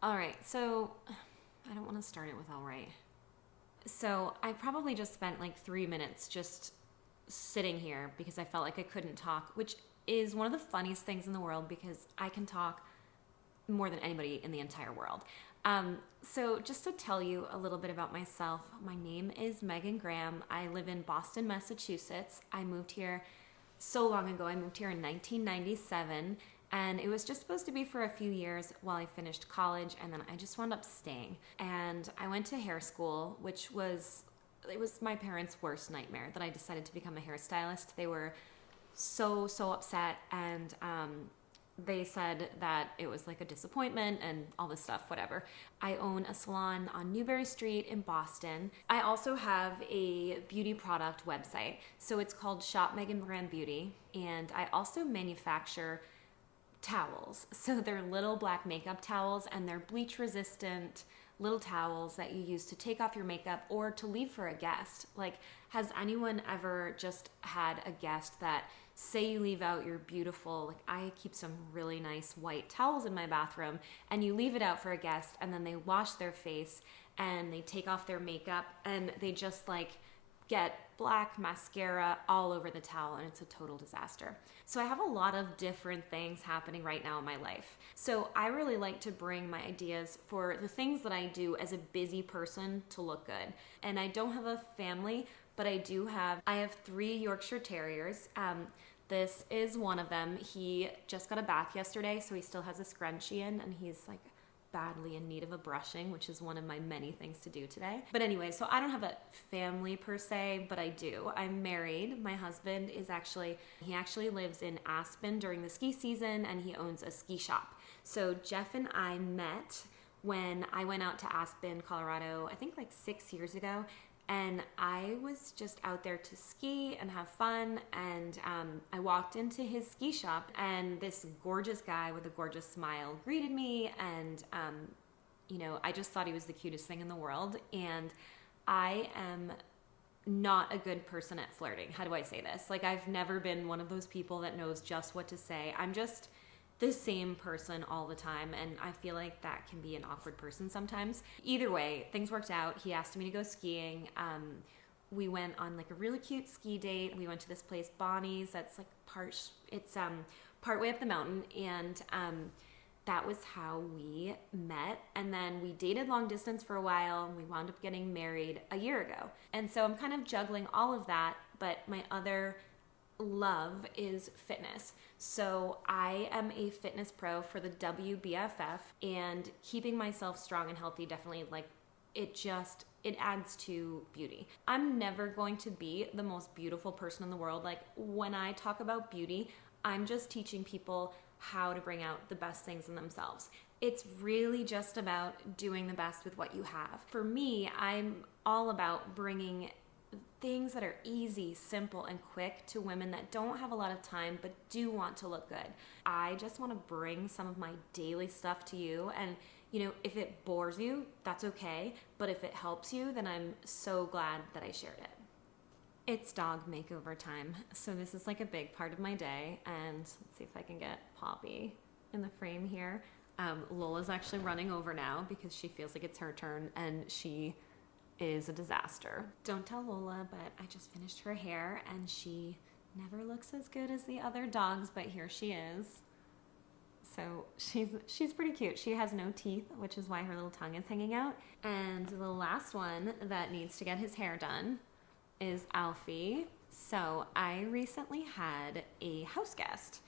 All right, so I don't want to start it with all right. So I probably just spent like 3 minutes just sitting here because I felt like I couldn't talk, which is one of the funniest things in the world because I can talk more than anybody in the entire world. So, just to tell you a little bit about myself, my name is Megan Graham. I live in Boston, Massachusetts. I moved here so long ago. I moved here in 1997, and it was just supposed to be for a few years while I finished college, and then I just wound up staying. And I went to hair school, which was it was my parents' worst nightmare that I decided to become a hairstylist. They were so upset, and they said that it was like a disappointment and all this stuff, whatever. I own a salon on Newbury Street in Boston. I also have a beauty product website. So it's called Shop Megan Brand Beauty. And I also manufacture towels. So they're little black makeup towels, and they're bleach resistant little towels that you use to take off your makeup or to leave for a guest. Like, has anyone ever just had a guest that, say you leave out your beautiful, like I keep some really nice white towels in my bathroom, and you leave it out for a guest, and then they wash their face and they take off their makeup and they just like get black mascara all over the towel, and it's a total disaster. So I have a lot of different things happening right now in my life. So I really like to bring my ideas for the things that I do as a busy person to look good. And I don't have a family, but I have three Yorkshire Terriers. This is one of them. He just got a bath yesterday, so he still has a scrunchie in, and he's like badly in need of a brushing, which is one of my many things to do today. But anyway, so I don't have a family per se, but I do. I'm married. My husband he actually lives in Aspen during the ski season, and he owns a ski shop. So Jeff and I met when I went out to Aspen, Colorado, I think like 6 years ago. And I was just out there to ski and have fun. And I walked into his ski shop, and this gorgeous guy with a gorgeous smile greeted me. And, I just thought he was the cutest thing in the world. And I am not a good person at flirting. How do I say this? Like, I've never been one of those people that knows just what to say. I'm just the same person all the time, and I feel like that can be an awkward person sometimes. Either way, things worked out. He asked me to go skiing. We went on like a really cute ski date. We went to this place, Bonnie's, that's like part way up the mountain, and that was how we met. And then we dated long distance for a while, and we wound up getting married a year ago. And so I'm kind of juggling all of that, but my other love is fitness. So I am a fitness pro for the WBFF, and keeping myself strong and healthy definitely it adds to beauty. I'm never going to be the most beautiful person in the world. Like, when I talk about beauty, I'm just teaching people how to bring out the best things in themselves. It's really just about doing the best with what you have. For me, I'm all about bringing things that are easy, simple, and quick to women that don't have a lot of time but do want to look good. I just want to bring some of my daily stuff to you, and if it bores you, that's okay, but if it helps you, then I'm so glad that I shared it. It's dog makeover time, so this is like a big part of my day, and let's see if I can get Poppy in the frame here. Lola's actually running over now because she feels like it's her turn, and she is a disaster. Don't tell Lola, but I just finished her hair, and she never looks as good as the other dogs, but here she is. So she's pretty cute. She has no teeth, which is why her little tongue is hanging out. And the last one that needs to get his hair done is Alfie. So I recently had a house guest.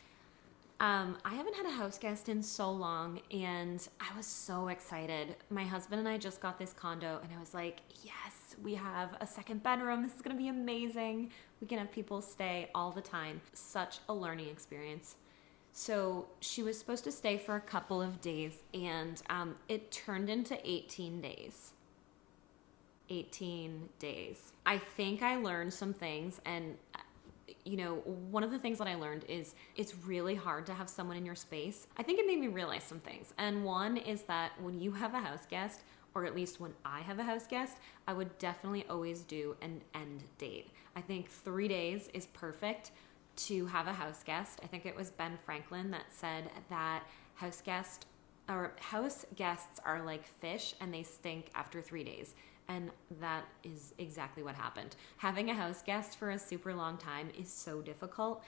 I haven't had a house guest in so long, and I was so excited. My husband and I just got this condo, and I was like, yes, we have a second bedroom. This is going to be amazing. We can have people stay all the time. Such a learning experience. So she was supposed to stay for a couple of days, and it turned into 18 days. 18 days. I think I learned some things, and one of the things that I learned is it's really hard to have someone in your space. I think it made me realize some things. And one is that when you have a house guest, or at least when I have a house guest, I would definitely always do an end date. I think 3 days is perfect to have a house guest. I think it was Ben Franklin that said that house guest Our house guests are like fish and they stink after 3 days. And that is exactly what happened. Having a house guest for a super long time is so difficult.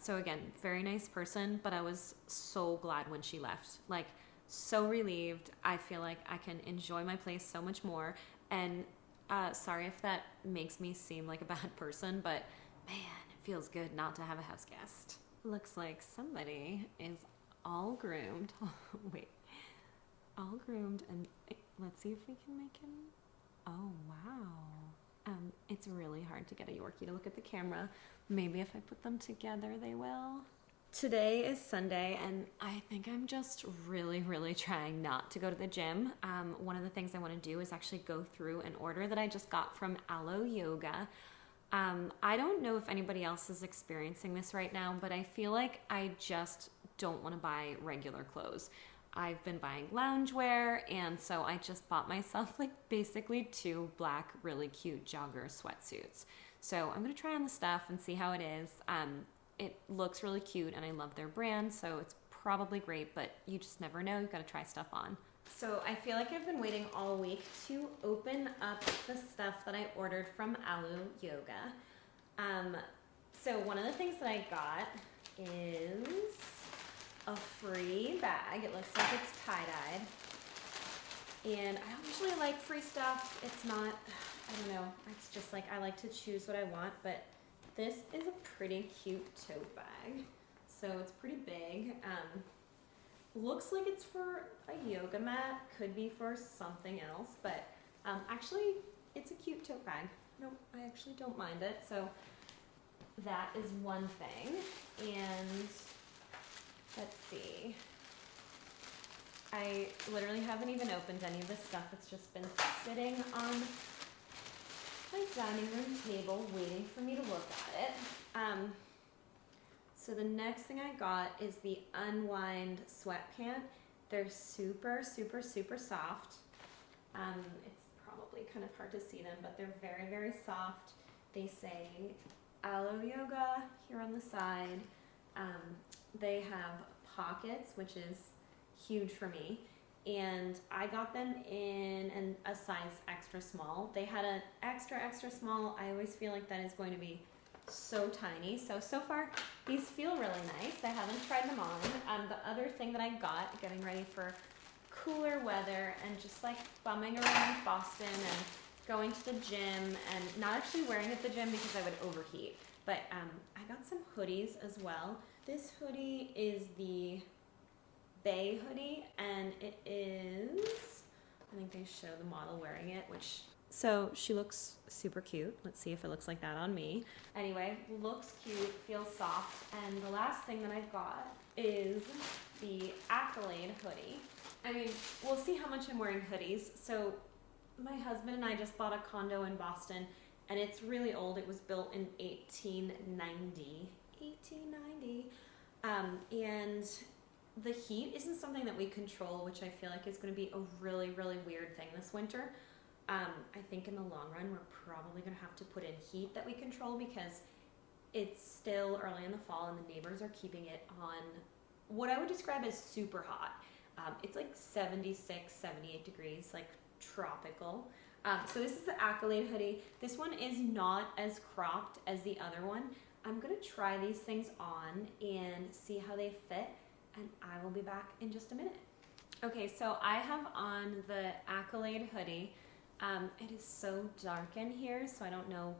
So again, very nice person, but I was so glad when she left. Like, so relieved. I feel like I can enjoy my place so much more. And sorry if that makes me seem like a bad person, but man, it feels good not to have a house guest. Looks like somebody is all groomed. Wait, all groomed, and let's see if we can make him. Oh, wow. It's really hard to get a Yorkie to look at the camera. Maybe if I put them together, they will. Today is Sunday, and I think I'm just really, really trying not to go to the gym. One of the things I want to do is actually go through an order that I just got from Alo Yoga. I don't know if anybody else is experiencing this right now, but I feel like I just don't want to buy regular clothes. I've been buying loungewear, and so I just bought myself like basically 2 black, really cute jogger sweatsuits. So I'm gonna try on the stuff and see how it is. It looks really cute, and I love their brand, so it's probably great, but you just never know. You've got to try stuff on. So I feel like I've been waiting all week to open up the stuff that I ordered from Alo Yoga. So one of the things that I got is a free bag. It looks like it's tie-dyed. And I don't usually like free stuff. It's not, I don't know, it's just like I like to choose what I want, but this is a pretty cute tote bag. So it's pretty big. Looks like it's for a yoga mat, could be for something else, but actually it's a cute tote bag. No, I actually don't mind it. So that is one thing. And let's see. I literally haven't even opened any of this stuff. It's just been sitting on my dining room table waiting for me to look at it. So the next thing I got is the Unwind sweatpant. They're super, super, super soft. It's probably kind of hard to see them, but they're very, very soft. They say Alo Yoga here on the side. They have pockets, which is huge for me. And I got them in a size extra small. They had an extra, extra small. I always feel like that is going to be so tiny. So far, these feel really nice. I haven't tried them on. The other thing that I got, getting ready for cooler weather and just like bumming around Boston and going to the gym and not actually wearing at the gym because I would overheat. But I got some hoodies as well. This hoodie is the Bay hoodie, and it is, I think they show the model wearing it, which, so she looks super cute. Let's see if it looks like that on me. Anyway, looks cute, feels soft, and the last thing that I've got is the Accolade hoodie. I mean, we'll see how much I'm wearing hoodies. So my husband and I just bought a condo in Boston, and it's really old. It was built in 1890. And the heat isn't something that we control, which I feel like is going to be a really, really weird thing this winter. I think in the long run, we're probably going to have to put in heat that we control because it's still early in the fall and the neighbors are keeping it on what I would describe as super hot. It's like 76, 78 degrees, like tropical. So this is the Accolade hoodie. This one is not as cropped as the other one. I'm going to try these things on and see how they fit, and I will be back in just a minute. Okay, so I have on the Accolade hoodie. It is so dark in here, so I don't know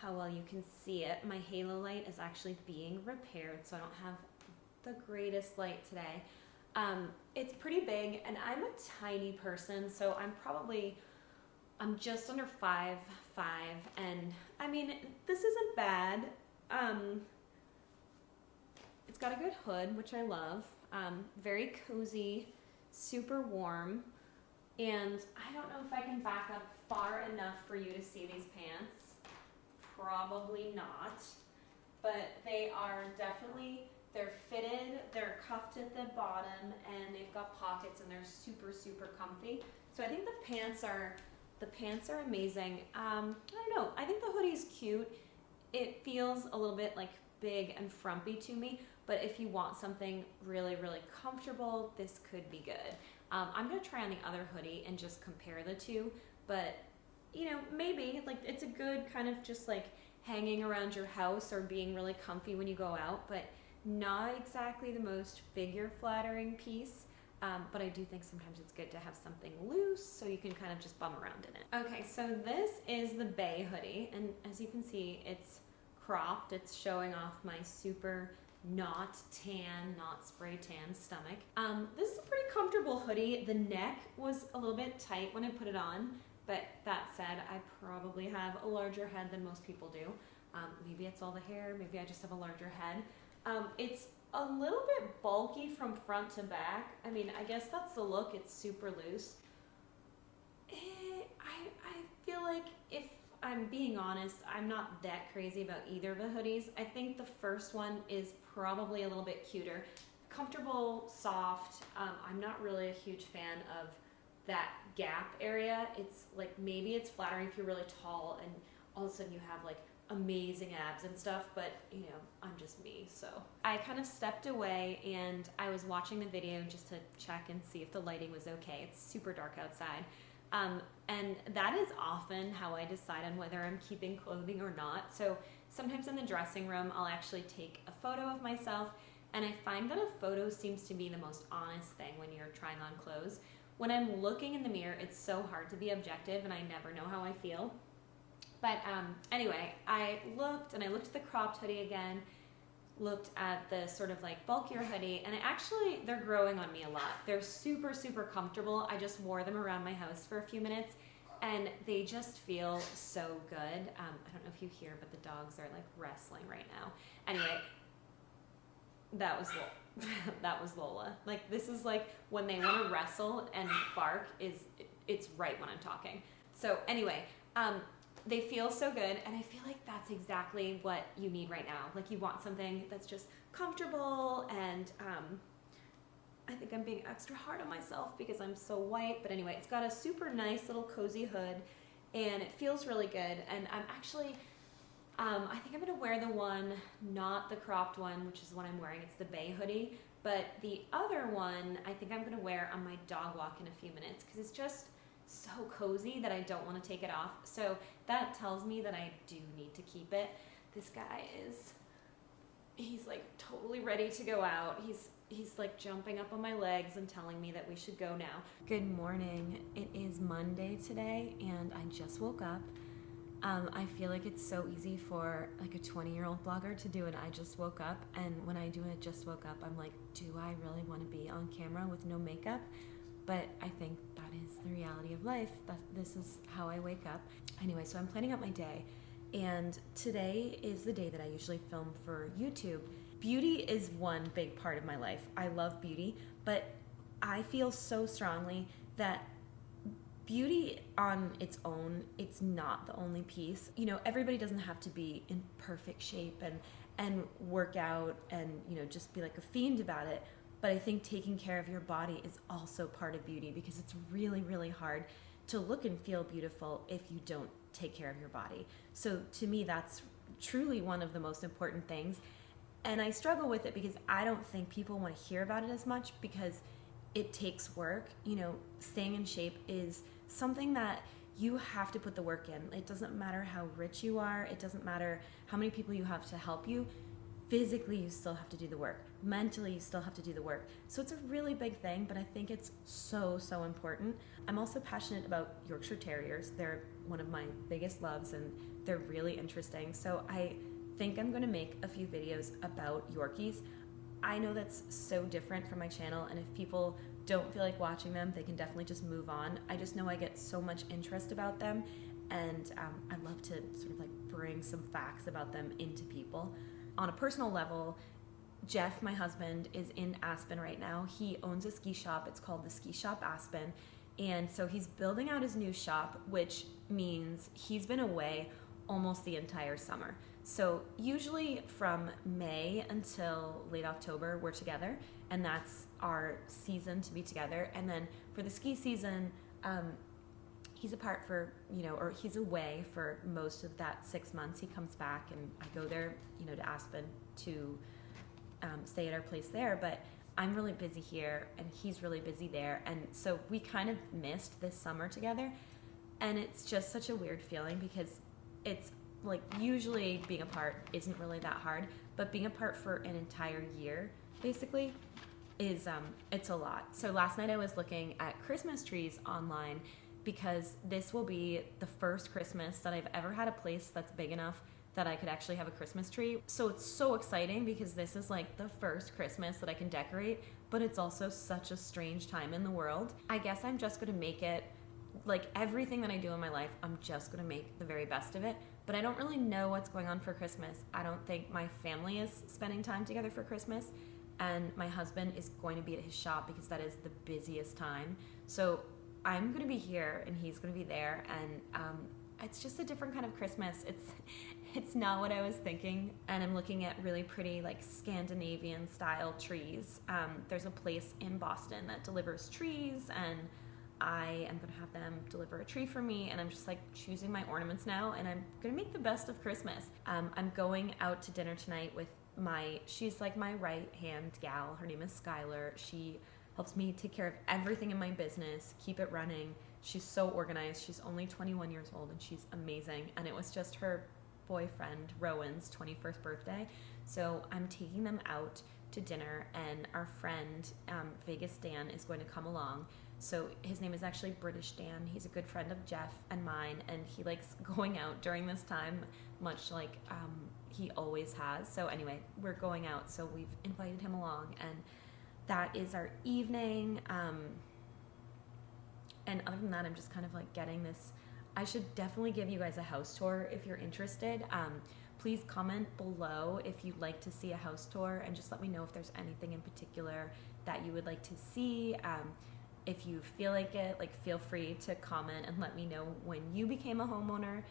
how well you can see it. My halo light is actually being repaired, so I don't have the greatest light today. It's pretty big, and I'm a tiny person, so I'm just under 5'5", and I mean, this isn't bad. It's got a good hood, which I love. Very cozy, super warm, and I don't know if I can back up far enough for you to see these pants. Probably not, but they are definitely, they're fitted, they're cuffed at the bottom, and they've got pockets, and they're super, super comfy. So I think the pants are amazing. I don't know, I think the hoodie's cute. It feels a little bit like big and frumpy to me, but if you want something really, really comfortable, this could be good. I'm gonna try on the other hoodie and just compare the two, but you know, maybe like it's a good kind of just like hanging around your house or being really comfy when you go out, but not exactly the most figure flattering piece. But I do think sometimes it's good to have something loose so you can kind of just bum around in it. Okay, so this is the Bay hoodie, and as you can see, it's cropped. It's showing off my super not tan, not spray tan stomach. This is a pretty comfortable hoodie. The neck was a little bit tight when I put it on, but that said, I probably have a larger head than most people do. Maybe it's all the hair, maybe I just have a larger head. It's a little bit bulky from front to back. I mean, I guess that's the look. It's super loose. I feel like, if I'm being honest, I'm not that crazy about either of the hoodies. I think the first one is probably a little bit cuter. Comfortable, soft. I'm not really a huge fan of that gap area. It's like, maybe it's flattering if you're really tall and all of a sudden you have like amazing abs and stuff, but you know, I'm just me. So I kind of stepped away and I was watching the video just to check and see if the lighting was okay. It's super dark outside. And that is often how I decide on whether I'm keeping clothing or not. So sometimes in the dressing room, I'll actually take a photo of myself, and I find that a photo seems to be the most honest thing when you're trying on clothes. When I'm looking in the mirror, it's so hard to be objective and I never know how I feel. But anyway, I looked at the cropped hoodie again, looked at the sort of like bulkier hoodie, and they're growing on me a lot. They're super, super comfortable. I just wore them around my house for a few minutes and they just feel so good. I don't know if you hear, but the dogs are like wrestling right now. Anyway, that was Lola. Like, this is like when they want to wrestle and bark, it's right when I'm talking. So anyway, they feel so good, and I feel like that's exactly what you need right now. Like, you want something that's just comfortable, and I think I'm being extra hard on myself because I'm so white, but anyway, it's got a super nice little cozy hood, and it feels really good, and I'm actually, I think I'm gonna wear the one, not the cropped one, which is the one I'm wearing. It's the Bay hoodie, but the other one I think I'm gonna wear on my dog walk in a few minutes because it's just so cozy that I don't want to take it off. So that tells me that I do need to keep it. This guy he's like totally ready to go out. He's like jumping up on my legs and telling me that we should go now. Good morning. It is Monday today and I just woke up. I feel like it's so easy for like a 20-year-old blogger to do it. I just woke up, and when I do it just woke up, I'm like, do I really want to be on camera with no makeup? But I think that is the reality of life. This is how I wake up. Anyway, so I'm planning out my day, and today is the day that I usually film for YouTube. Beauty is one big part of my life. I love beauty, but I feel so strongly that beauty on its own, it's not the only piece. You know, everybody doesn't have to be in perfect shape and work out and, you know, just be like a fiend about it. But I think taking care of your body is also part of beauty, because it's really, really hard to look and feel beautiful if you don't take care of your body. So to me, that's truly one of the most important things. And I struggle with it because I don't think people want to hear about it as much, because it takes work. You know, staying in shape is something that you have to put the work in. It doesn't matter how rich you are. It doesn't matter how many people you have to help you. Physically, you still have to do the work. Mentally, you still have to do the work. So it's a really big thing, but I think it's so, so important. I'm also passionate about Yorkshire Terriers. They're one of my biggest loves, and they're really interesting. So I think I'm going to make a few videos about Yorkies. I know that's so different from my channel, and if people don't feel like watching them, they can definitely just move on. I just know I get so much interest about them, and I love to sort of like bring some facts about them into people. On a personal level, Jeff, my husband, is in Aspen right now. He owns a ski shop. It's called the Ski Shop Aspen. And so he's building out his new shop, which means he's been away almost the entire summer. So usually from May until late October, we're together, and that's our season to be together. And then for the ski season, he's apart for, you know, or he's away for most of that 6 months. He comes back, and I go there, you know, to Aspen to stay at our place there, but I'm really busy here and he's really busy there. And so we kind of missed this summer together. And it's just such a weird feeling because it's like usually being apart isn't really that hard, but being apart for an entire year basically is it's a lot. So last night I was looking at Christmas trees online because this will be the first Christmas that I've ever had a place that's big enough that I could actually have a Christmas tree. So it's so exciting because this is like the first Christmas that I can decorate, but it's also such a strange time in the world. I guess I'm just gonna make it, like everything that I do in my life, I'm just gonna make the very best of it. But I don't really know what's going on for Christmas. I don't think my family is spending time together for Christmas, and my husband is going to be at his shop because that is the busiest time. So I'm gonna be here and he's gonna be there, and it's just a different kind of Christmas. It's not what I was thinking, and I'm looking at really pretty like Scandinavian style trees. There's a place in Boston that delivers trees, and I am gonna have them deliver a tree for me, and I'm just like choosing my ornaments now, and I'm gonna make the best of Christmas. I'm going out to dinner tonight with she's like my right hand gal. Her name is Skylar. She helps me take care of everything in my business, keep it running. She's so organized. She's only 21 years old and she's amazing. And it was just her boyfriend Rowan's 21st birthday. So I'm taking them out to dinner, and our friend Vegas Dan is going to come along. So his name is actually British Dan. He's a good friend of Jeff and mine, and he likes going out during this time, much like he always has. So anyway, we're going out, so we've invited him along, and that is our evening. And other than that, I'm just kind of like getting this. I should definitely give you guys a house tour if you're interested. Please comment below if you'd like to see a house tour, and just let me know if there's anything in particular that you would like to see. If you feel like it, like feel free to comment and let me know when you became a homeowner.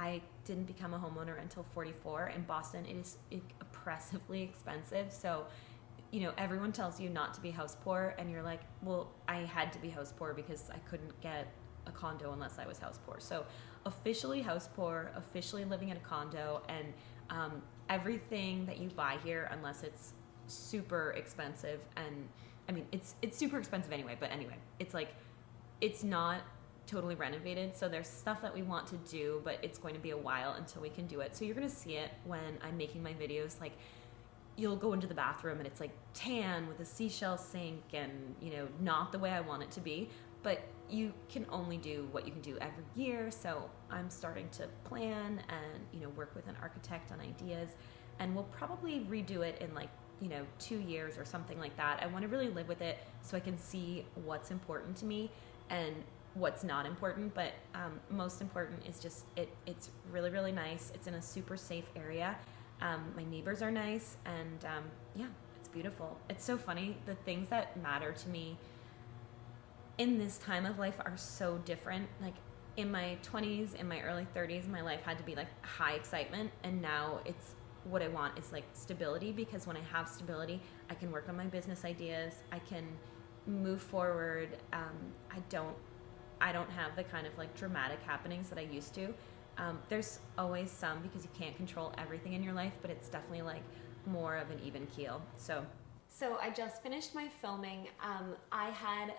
I didn't become a homeowner until 44. In Boston, it is oppressively expensive. So, you know, everyone tells you not to be house poor, and you're like, well, I had to be house poor because I couldn't get a condo unless I was house poor. So officially house poor, officially living in a condo, and everything that you buy here, unless it's super expensive, and I mean, it's super expensive anyway, but anyway, it's like, it's not totally renovated. So there's stuff that we want to do, but it's going to be a while until we can do it. So you're going to see it when I'm making my videos. Like, you'll go into the bathroom and it's like tan with a seashell sink and, you know, not the way I want it to be, but you can only do what you can do every year. So I'm starting to plan and, you know, work with an architect on ideas, and we'll probably redo it in like, you know, 2 years or something like that. I want to really live with it so I can see what's important to me and what's not important. But most important is just it's really, really nice. It's in a super safe area. My neighbors are nice, and yeah, it's beautiful. It's so funny. The things that matter to me in this time of life are so different. Like in my 20s, in my early 30s, my life had to be like high excitement, and now it's what I want is like stability, because when I have stability, I can work on my business ideas, I can move forward. I don't have the kind of like dramatic happenings that I used to. There's always some, because you can't control everything in your life, but it's definitely like more of an even keel. So I just finished my filming. I had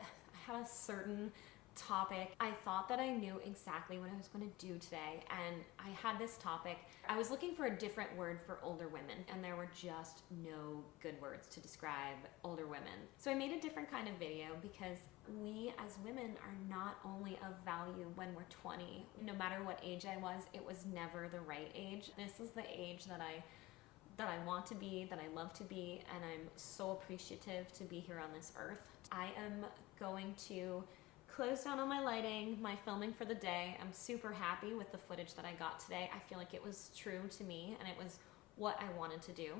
a certain topic. I thought that I knew exactly what I was going to do today, and I had this topic. I was looking for a different word for older women, and there were just no good words to describe older women. So I made a different kind of video, because we as women are not only of value when we're 20. No matter what age I was, it was never the right age. This is the age that I want to be, that I love to be, and I'm so appreciative to be here on this earth. I am going to close down on my lighting, my filming for the day. I'm super happy with the footage that I got today. I feel like it was true to me, and it was what I wanted to do.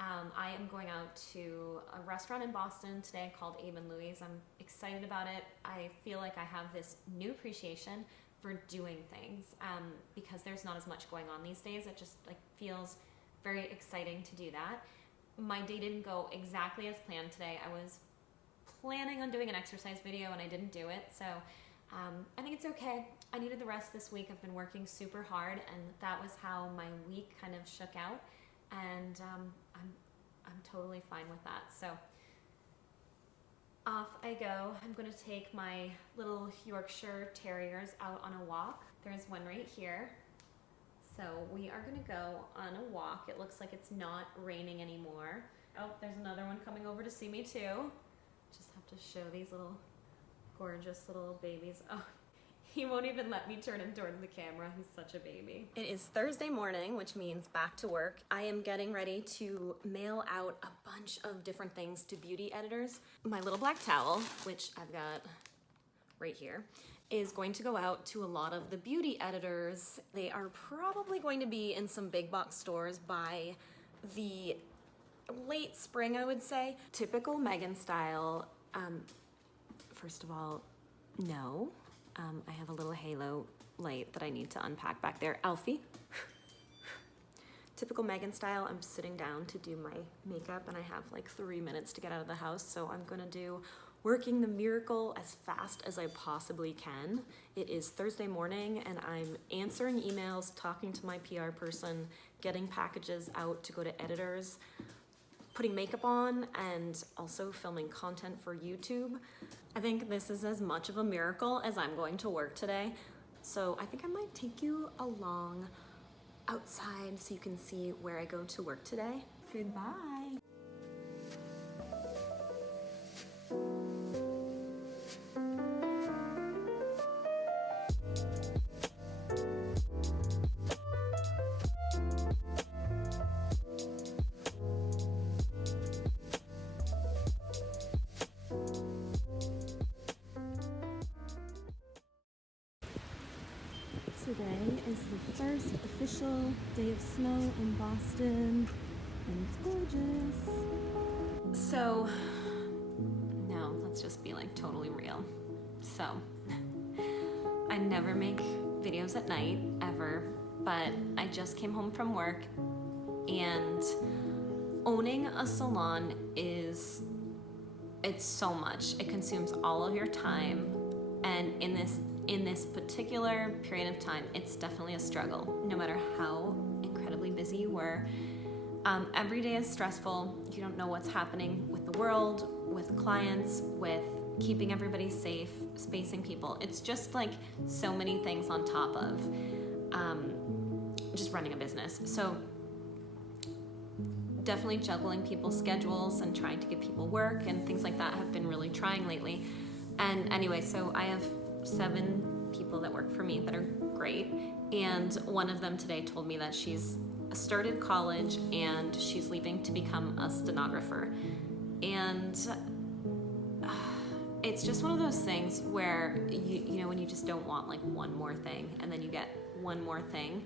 I am going out to a restaurant in Boston today called Abe and Louie's. I'm excited about it. I feel like I have this new appreciation for doing things, because there's not as much going on these days. It just like feels very exciting to do that. My day didn't go exactly as planned today. I was planning on doing an exercise video and I didn't do it, so I think it's okay. I needed the rest this week. I've been working super hard, and that was how my week kind of shook out, and I'm I'm totally fine with that. So off I go. I'm gonna take my little Yorkshire Terriers out on a walk. There's one right here. So we are gonna go on a walk. It looks like it's not raining anymore. Oh, there's another one coming over to see me too. Just have to show these little gorgeous little babies. Oh, he won't even let me turn him towards the camera. He's such a baby. It is Thursday morning, which means back to work. I am getting ready to mail out a bunch of different things to beauty editors. My little black towel, which I've got right here, is going to go out to a lot of the beauty editors. They are probably going to be in some big box stores by the late spring, I would say. Typical Megan style. First of all, no. I have a little halo light that I need to unpack back there. Alfie. Typical Megan style, I'm sitting down to do my makeup and I have like 3 minutes to get out of the house, so I'm gonna do Working the Miracle as fast as I possibly can. It is Thursday morning and I'm answering emails, talking to my PR person, getting packages out to go to editors, putting makeup on, and also filming content for YouTube. I think this is as much of a miracle as I'm going to work today. So I think I might take you along outside so you can see where I go to work today. Goodbye. Today is the first official day of snow in Boston, and it's gorgeous. So, no, let's just be like totally real. So, I never make videos at night, ever, but I just came home from work, and owning a salon it's so much. It consumes all of your time, and in this particular period of time, it's definitely a struggle, no matter how incredibly busy you were. Every day is stressful. You don't know what's happening with the world, with clients, with keeping everybody safe, spacing people. It's just like so many things on top of just running a business. So definitely juggling people's schedules and trying to give people work and things like that have been really trying lately. And anyway, so I have 7 people that work for me that are great, and one of them today told me that she's started college and she's leaving to become a stenographer. And it's just one of those things where you know when you just don't want like one more thing and then you get one more thing.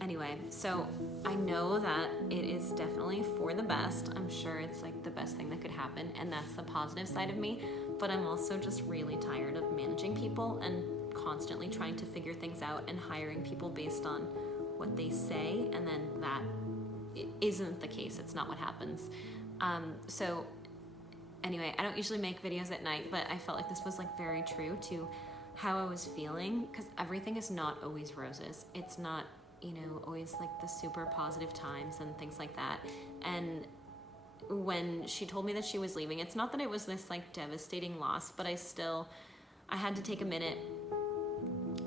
Anyway, so I know that it is definitely for the best. I'm sure it's like the best thing that could happen, and that's the positive side of me. But I'm also just really tired of managing people and constantly trying to figure things out and hiring people based on what they say, and then that isn't the case. It's not what happens. So anyway, I don't usually make videos at night, but I felt like this was like very true to how I was feeling, because everything is not always roses. It's not, you know, always like the super positive times and things like that. And when she told me that she was leaving, it's not that it was this like devastating loss, but I had to take a minute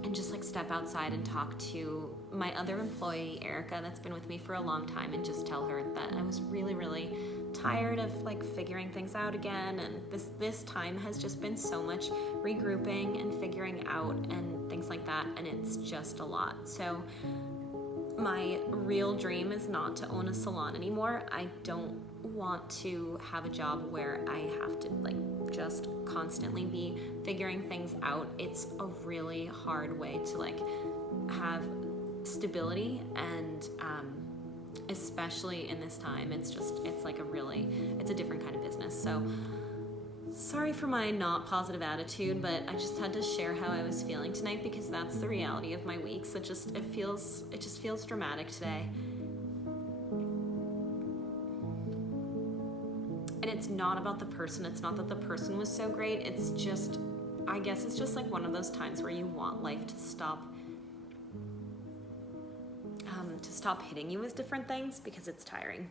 and just like step outside and talk to my other employee, Erica, that's been with me for a long time, and just tell her that I was really, really tired of like figuring things out again. And this time has just been so much regrouping and figuring out and things like that, and it's just a lot. So my real dream is not to own a salon anymore. I don't want to have a job where I have to like just constantly be figuring things out. It's a really hard way to like have stability, and especially in this time, it's like it's a different kind of business. So sorry for my not positive attitude, but I just had to share how I was feeling tonight, because that's the reality of my weeks. It just feels dramatic today. And it's not about the person. It's not that the person was so great. It's just, I guess it's just like one of those times where you want life to stop to stop hitting you with different things because it's tiring.